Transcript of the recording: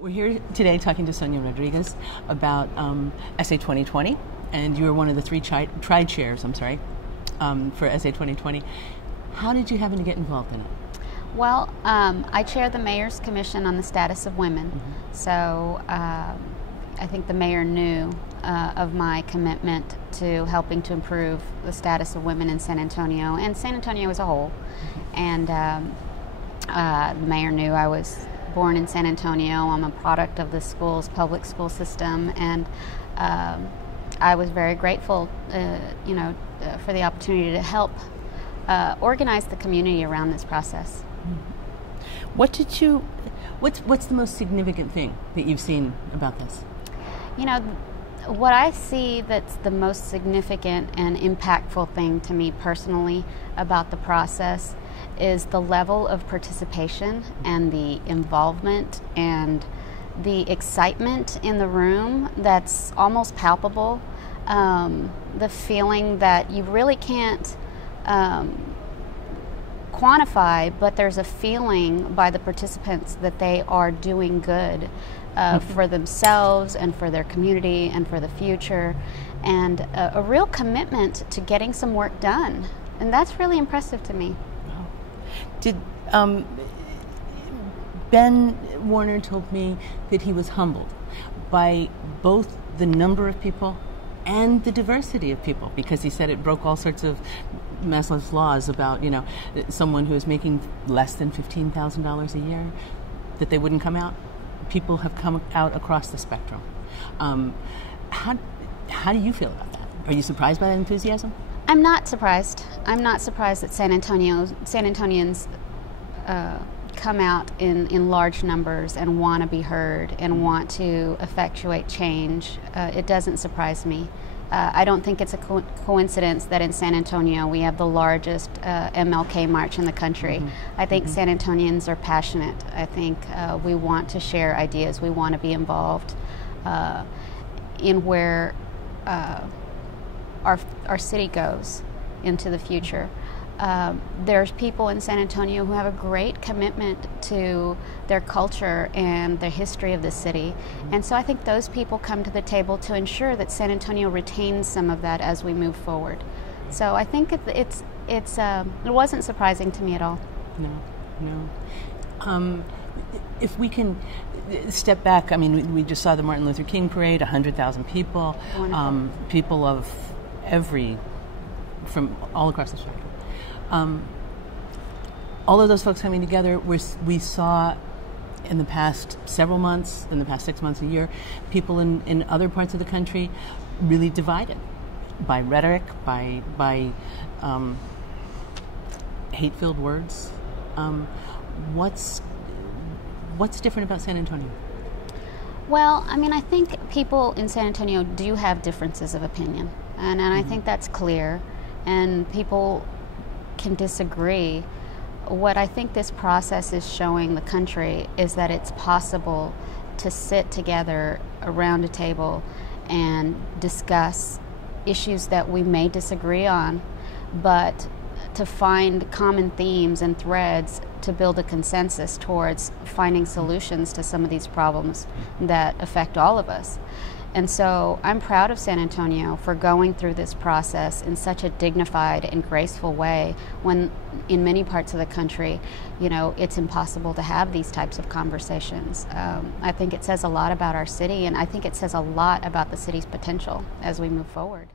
We're here today talking to Sonia Rodriguez about SA 2020, and you were one of the three tri-chairs, for SA 2020. How did you happen to get involved in it? Well, I chair the Mayor's Commission on the Status of Women, so I think the mayor knew of my commitment to helping to improve the status of women in San Antonio and San Antonio as a whole. And the mayor knew I was born in San Antonio. I'm a product of the school's public school system, and I was very grateful, for the opportunity to help organize the community around this process. What's the most significant thing that you've seen about this? What I see that's the most significant and impactful thing to me personally about the process is the level of participation and the involvement and the excitement in the room that's almost palpable. The feeling that you really can't quantify, but there's a feeling by the participants that they are doing good for themselves and for their community and for the future, and a real commitment to getting some work done. And that's really impressive to me. Did Ben Warner told me that he was humbled by both the number of people and the diversity of people, because he said it broke all sorts of Maslow's laws about, someone who is making less than $15,000 a year, that they wouldn't come out. People have come out across the spectrum. How do you feel about that? Are you surprised by that enthusiasm? I'm not surprised. I'm not surprised that San Antonians come out in large numbers and want to be heard and want to effectuate change. It doesn't surprise me. I don't think it's a coincidence that in San Antonio we have the largest MLK march in the country. I think San Antonians are passionate. I think we want to share ideas. We want to be involved in where our city goes into the future. There's people in San Antonio who have a great commitment to their culture and the history of the city, and so I think those people come to the table to ensure that San Antonio retains some of that as we move forward. So I think it wasn't surprising to me at all. No. If we can step back, we just saw the Martin Luther King parade, 100,000 people, people from all across the spectrum. All of those folks coming together, we saw in the past several months, in the past 6 months, a year, people in other parts of the country really divided by rhetoric, by hate-filled words. What's different about San Antonio? Well, I think people in San Antonio do have differences of opinion, and I think that's clear, and people can disagree. What I think this process is showing the country is that it's possible to sit together around a table and discuss issues that we may disagree on, but to find common themes and threads to build a consensus towards finding solutions to some of these problems that affect all of us. And so I'm proud of San Antonio for going through this process in such a dignified and graceful way, when in many parts of the country, it's impossible to have these types of conversations. I think it says a lot about our city, and I think it says a lot about the city's potential as we move forward.